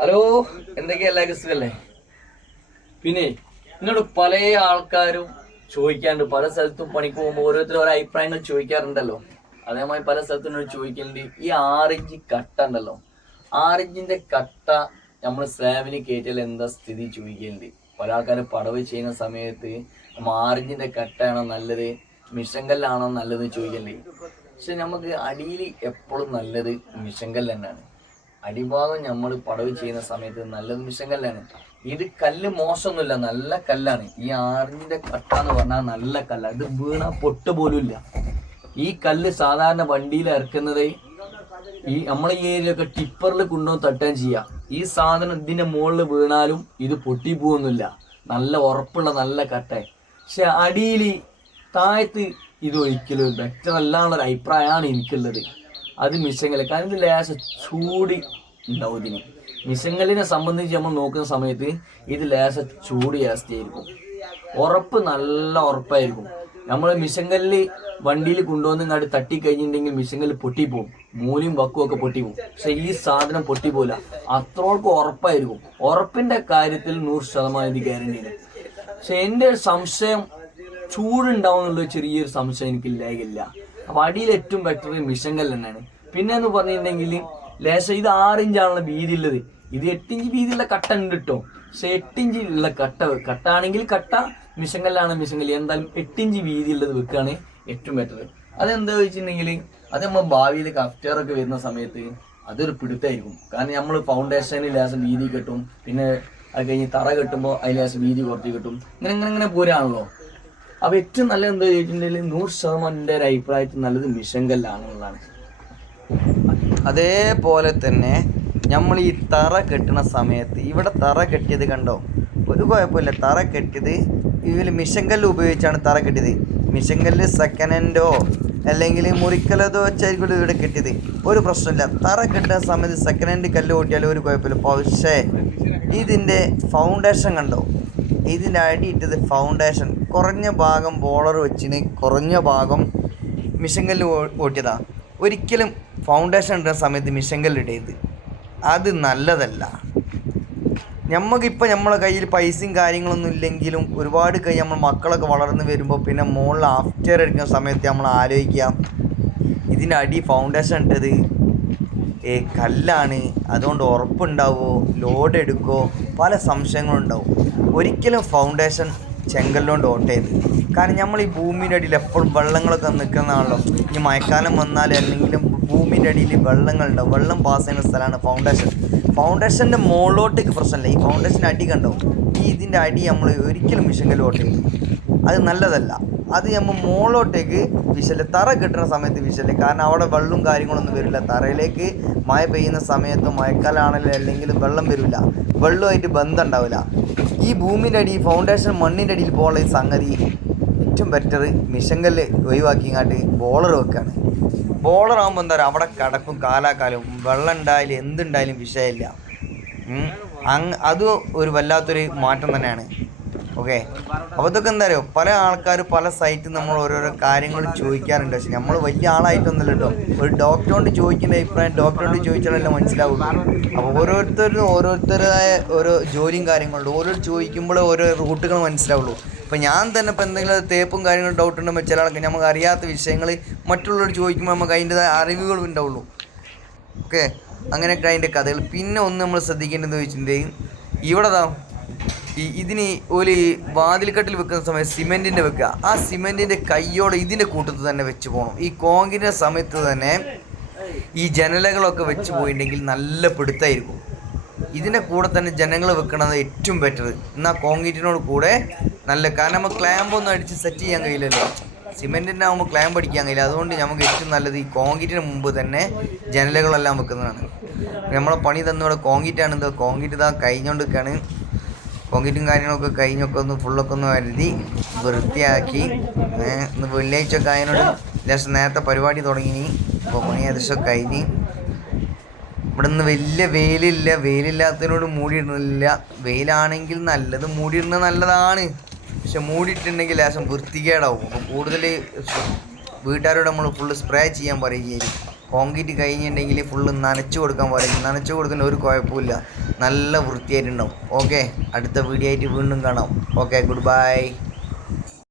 Hello എന്തൊക്കെയാ എല്ലാവർക്കും സുഖല്ലേ പിന്നെ എന്നോട് പല ആൾക്കാരും ചോദിക്കാറുണ്ട്. പല സ്ഥലത്തും പണിക്ക് പോകുമ്പോൾ ഓരോരുത്തരും ഓരോ അഭിപ്രായങ്ങൾ ചോദിക്കാറുണ്ടല്ലോ. അതേമാതിരി പല സ്ഥലത്തും എന്നോട് ചോദിക്കുന്നുണ്ട് ഈ ആറിഞ്ച് കട്ട ഉണ്ടല്ലോ. ആറിഞ്ചിന്റെ കട്ട നമ്മൾ സ്ലാബിന് കയറ്റിയാൽ എന്താ സ്ഥിതി ചോദിക്കലുണ്ട്. പല ആൾക്കാരും പടവ് ചെയ്യുന്ന സമയത്ത് നമ്മൾ ആറിഞ്ചിന്റെ കട്ടയാണോ നല്ലത്? മിഷങ്കല്ലാണോ നല്ലത് ചോദിക്കലുണ്ട്. പക്ഷെ നമുക്ക് അടിയിൽ എപ്പോഴും നല്ലത് മിഷങ്കല്ല് തന്നെയാണ്. അടിഭാഗം നമ്മൾ പടവ് ചെയ്യുന്ന സമയത്ത് നല്ല നിമിഷം കല്ലാണ് ഇത് കല്ല് മോശമൊന്നുമില്ല നല്ല കല്ലാണ്. ഈ ആറിഞ്ചിന്റെ കട്ട എന്ന് പറഞ്ഞാൽ നല്ല കല്ലാണ് ഇത് വീണ പൊട്ട് പോലും ഇല്ല ഈ കല്ല് സാധാരണ വണ്ടിയിൽ ഇറക്കുന്നത് ഈ നമ്മളെ ഈ ഏരിയയിലൊക്കെ ടിപ്പറിൽ കൊണ്ടുവന്ന് തട്ടുകയും ചെയ്യാം. ഈ സാധനം ഇതിന്റെ മുകളിൽ വീണാലും ഇത് പൊട്ടി പോകുന്നില്ല നല്ല ഉറപ്പുള്ള നല്ല കട്ട. പക്ഷെ അടിയിൽ താഴത്ത് ഇത് ഒരിക്കലും ബെറ്റർ അല്ല എന്നുള്ളൊരു അഭിപ്രായമാണ് എനിക്കുള്ളത്. അത് മിശങ്ങൽ കാരണം ഇത് ചൂട് ഉണ്ടാവും ഇതിന്. മിശങ്ങലിനെ സംബന്ധിച്ച് നമ്മൾ നോക്കുന്ന സമയത്ത് ഇത് ലേശ ചൂടി ജാസ്തിയായിരിക്കും ഉറപ്പ് നല്ല ഉറപ്പായിരിക്കും. നമ്മൾ മിഷങ്കല്ല് വണ്ടിയിൽ കൊണ്ടുവന്ന് ഇങ്ങോട്ട് തട്ടി കഴിഞ്ഞിട്ടുണ്ടെങ്കിൽ പൊട്ടി പൊട്ടിപ്പോവും. മൂലയും വക്കും ഒക്കെ പൊട്ടിപ്പോവും. പക്ഷെ ഈ സാധനം പൊട്ടിപ്പോല അത്രോൾക്ക് ഉറപ്പായിരിക്കും. ഉറപ്പിന്റെ കാര്യത്തിൽ നൂറ് ശതമാനം ഇത് ഗ്യാരണ്ടിയാണ് പക്ഷെ എന്റെ സംശയം ചൂടുണ്ടാവും എന്നുള്ള ചെറിയൊരു സംശയം എനിക്ക് ഇല്ലായില്ല അപ്പൊ അടിയിൽ ഏറ്റവും ബെറ്റർ മിഷൻ കല്ല് തന്നെയാണ്. പിന്നെ എന്ന് പറഞ്ഞിട്ടുണ്ടെങ്കിൽ ലേശം ഇത് ആറിഞ്ചാണല്ലോ വീതി ഉള്ളത് ഇത് എട്ടിഞ്ച് വീതിയുള്ള കട്ട ഉണ്ട് കേട്ടോ പക്ഷെ എട്ടിഞ്ച് ഉള്ള കട്ട കട്ടാണെങ്കിൽ കട്ട മിഷൻ കല്ലാണ് മിഷൻ കല്ല്. എന്തായാലും വീതി ഉള്ളത് വെക്കുകയാണ് ഏറ്റവും ബെറ്റർ അതെന്താ വെച്ചിട്ടുണ്ടെങ്കിൽ അത് നമ്മൾ ഭാവിയിൽ കഫ്റ്ററൊക്കെ വരുന്ന സമയത്ത് അതൊരു പിടുത്തായിരിക്കും. കാരണം നമ്മൾ ഫൗണ്ടേഷനിൽ ലേശം വീതി കെട്ടും. പിന്നെ അത് കഴിഞ്ഞ് തറ കെട്ടുമ്പോൾ അതിൽ ലേശം വീതി കുറച്ച് കിട്ടും. ഇങ്ങനെ ഇങ്ങനെ ഇങ്ങനെ പോരാണല്ലോ. അപ്പൊ ഏറ്റവും നല്ലത് എന്താ ചോദിച്ചിട്ടുണ്ടെങ്കിൽ നൂറ് ശതമാനം എന്റെ ഒരു അഭിപ്രായത്തിൽ നല്ലത് മിഷങ്കല്ലാണ് അതേപോലെ തന്നെ നമ്മൾ ഈ തറ കെട്ടുന്ന സമയത്ത് ഇവിടെ തറ കെട്ടിയത് കണ്ടോ? ഒരു കുഴപ്പമില്ല. തറ കെട്ടിയത് ഇതിൽ മിഷങ്കല്ല് ഉപയോഗിച്ചാണ് തറ കെട്ടിയത്. മിഷങ്കല്ല് സെക്കൻഡ് ഹാൻഡോ അല്ലെങ്കിൽ മുറിക്കലതോ വെച്ചായിരിക്കും ഇവിടെ കെട്ടിയത്. ഒരു പ്രശ്നമില്ല. തറ കെട്ടുന്ന സമയത്ത് സെക്കൻഡ് ഹാൻഡ് കല്ല് കൂട്ടിയാലും ഒരു കുഴപ്പമില്ല. പക്ഷേ ഇതിന്റെ ഫൗണ്ടേഷൻ കണ്ടോ? ഇതിന്റെ അടിയിട്ടത് ഫൗണ്ടേഷൻ കുറഞ്ഞ ഭാഗം ബോളർ വെച്ചിന് കുറഞ്ഞ ഭാഗം മിഷങ്കല്ല് ഓട്ടിയതാ. ഒരിക്കലും ഫൗണ്ടേഷൻ ഇടുന്ന സമയത്ത് മിഷങ്കല്ല് ഇടരുത്. അത് നല്ലതല്ല. നമുക്കിപ്പോൾ നമ്മളെ കയ്യിൽ പൈസയും കാര്യങ്ങളൊന്നും ഇല്ലെങ്കിലും ഒരുപാട് കൈ നമ്മൾ മക്കളൊക്കെ വളർന്നു വരുമ്പോൾ പിന്നെ മുകളിൽ ആഫ്റ്റർ എടുക്കുന്ന സമയത്ത് നമ്മൾ ആലോചിക്കാം ഇതിന്റെ അടി ഫൗണ്ടേഷൻ ഇട്ടത് ഏ കല്ലാണ്. അതുകൊണ്ട് ഉറപ്പുണ്ടാവുമോ ലോഡ് എടുക്കുമോ പല സംശയങ്ങളുണ്ടാവും. ഒരിക്കലും ഫൗണ്ടേഷൻ ചെങ്കല്ലുകൊണ്ട് ഓട്ടയത് കാരണം നമ്മൾ ഈ ഭൂമിന്റെ അടിയിൽ എപ്പോഴും വെള്ളങ്ങളൊക്കെ നിൽക്കുന്നതാണല്ലോ. ഇനി മഴക്കാലം വന്നാൽ അല്ലെങ്കിലും ഭൂമിന്റെ അടിയിൽ വെള്ളങ്ങളുണ്ടാവും. വെള്ളം പാസ് ചെയ്യുന്ന സ്ഥലമാണ് ഫൗണ്ടേഷൻ ഫൗണ്ടേഷന്റെ മുകളിലോട്ടേക്ക് പ്രശ്നമില്ല. ഈ ഫൗണ്ടേഷന്റെ അടി കണ്ടോ? ഈ ഇതിന്റെ അടി നമ്മൾ ഒരിക്കലും മിഷങ്കൽ ഓട്ടരുത്. അത് നല്ലതല്ല. അത് നമ്മൾ മുകളിലോട്ടേക്ക് വിശൽ തറ കിട്ടുന്ന സമയത്ത് വിശൽ. കാരണം അവിടെ വെള്ളവും കാര്യങ്ങളൊന്നും വരില്ല. തറയിലേക്ക് മഴ പെയ്യുന്ന സമയത്ത് മഴക്കാലാണെങ്കിലും അല്ലെങ്കിൽ വെള്ളം വരില്ല. വെള്ളമായിട്ട് ബന്ധം ഉണ്ടാവില്ല ഈ ഭൂമിന്റെ അടി ഫൗണ്ടേഷൻ മണ്ണിന്റെ അടിയിൽ പോകാനുള്ള ഈ സംഗതി ഏറ്റവും ബെറ്റർ മിഷങ്കല്ല് ഒഴിവാക്കി ഇങ്ങോട്ട് ബോളർ വെക്കുകയാണ് ബോളർ ആകുമ്പോൾ എന്താ പറയുക അവിടെ കിടക്കും കാലാകാലം വെള്ളം ഉണ്ടായാലും എന്തുണ്ടായാലും വിഷയമില്ല. അങ് അത് ഒരു വല്ലാത്തൊരു മാറ്റം തന്നെയാണ്. ഓക്കെ. അപ്പോൾ ഇതൊക്കെ എന്താ പറയുക പല ആൾക്കാർ പല സൈറ്റിൽ നമ്മൾ ഓരോരോ കാര്യങ്ങൾ ചോദിക്കാറുണ്ട്. പക്ഷെ നമ്മൾ വലിയ ആളായിട്ടൊന്നുമില്ല കേട്ടോ. ഒരു ഡോക്ടറോട് ചോദിക്കുന്ന അഭിപ്രായം ഡോക്ടറോട് ചോദിച്ചാലല്ലേ മനസ്സിലാവുള്ളൂ. അപ്പോൾ ഓരോരുത്തരും ഓരോരുത്തരുടേതായ ഓരോ ജോലിയും കാര്യങ്ങളുണ്ട്. ഓരോ ചോദിക്കുമ്പോൾ ഓരോ റൂട്ടുകൾ മനസ്സിലാവുള്ളൂ. ഇപ്പോൾ ഞാൻ തന്നെ ഇപ്പോൾ എന്തെങ്കിലും തേപ്പും കാര്യങ്ങളും ഡൗട്ട് ഉണ്ടെന്ന് ചില ആൾക്ക് നമുക്ക് അറിയാത്ത വിഷയങ്ങൾ മറ്റുള്ളവർ ചോദിക്കുമ്പോൾ നമുക്ക് അതിന്റെതായ അറിവുകളും ഉണ്ടാവുള്ളൂ. ഓക്കെ? അങ്ങനെയൊക്കെ അതിന്റെ കഥകൾ. പിന്നെ ഒന്ന് നമ്മൾ ശ്രദ്ധിക്കേണ്ടതെന്ന് ചോദിച്ചിട്ടുണ്ടെങ്കിൽ ഇവിടെ ഈ ഇതിന് ഒരു വാതിൽക്കെട്ടിൽ വെക്കുന്ന സമയത്ത് സിമെന്റിന്റെ വെക്കുക. ആ സിമെന്റിന്റെ കയ്യോടെ ഇതിന്റെ കൂട്ടത്തിൽ തന്നെ വെച്ച് പോകണം ഈ കോൺക്രീറ്റിന്റെ സമയത്ത് തന്നെ ഈ ജനലകളൊക്കെ വെച്ച് പോയിട്ടുണ്ടെങ്കിൽ നല്ല പിടുത്തായിരിക്കും. ഇതിന്റെ കൂടെ തന്നെ ജനങ്ങൾ വെക്കണത് ഏറ്റവും ബെറ്റർ എന്നാൽ കോൺക്രീറ്റിനോട് കൂടെ നല്ല കാരണം നമ്മൾ ക്ലാമ്പ് ഒന്നും അടിച്ച് സെറ്റ് ചെയ്യാൻ കഴിയില്ലല്ലോ. സിമെന്റിന്റെ ആകുമ്പോൾ ക്ലാമ്പ് അടിക്കാൻ കഴിയില്ല. അതുകൊണ്ട് നമുക്ക് ഏറ്റവും നല്ലത് ഈ കോൺക്രീറ്റിന് മുമ്പ് തന്നെ ജനലുകളെല്ലാം വെക്കുന്നതാണ്. നമ്മളെ പണി തന്നിവിടെ കോങ്കീറ്റാണ് എന്തോ കോൺക്രീറ്റ് ഇതാ കഴിഞ്ഞുകൊണ്ടിരിക്കുകയാണ് കോൺക്രീറ്റും കാര്യങ്ങളൊക്കെ കഴിഞ്ഞൊക്കെ ഒന്ന് ഫുള്ളൊക്കെ ഒന്ന് കരുതി വൃത്തിയാക്കി ഇന്ന് വെള്ളിയാഴ്ചയൊക്കെ ആയതിനോട് ലേശം നേരത്തെ പരിപാടി തുടങ്ങി അപ്പോൾ പണി ഏകദേശം കഴിഞ്ഞ്. ഇവിടെ നിന്ന് വലിയ വെയിലില്ല വെയിലില്ലാത്തതിനോട് മൂടിയിടുന്നില്ല. വെയിലാണെങ്കിൽ നല്ലത് മൂടിയിടുന്നത് നല്ലതാണ്. പക്ഷെ മൂടിയിട്ടുണ്ടെങ്കിൽ ലേശം വൃത്തികേടാവും. അപ്പോൾ കൂടുതൽ വീട്ടുകാരോട് നമ്മൾ ഫുള്ള് സ്പ്രേ ചെയ്യാൻ പറയുകയായിരിക്കും. കോൺക്രീറ്റ് കഴിഞ്ഞിട്ടുണ്ടെങ്കിൽ ഫുള്ള് നനച്ചു കൊടുക്കാൻ പാടില്ല നനച്ചു കൊടുക്കുന്ന ഒരു കുഴപ്പമില്ല നല്ല വൃത്തിയായിട്ടുണ്ടാവും. ഓക്കെ അടുത്ത വീഡിയോ ആയിട്ട് വീണ്ടും കാണാം. Okay good bye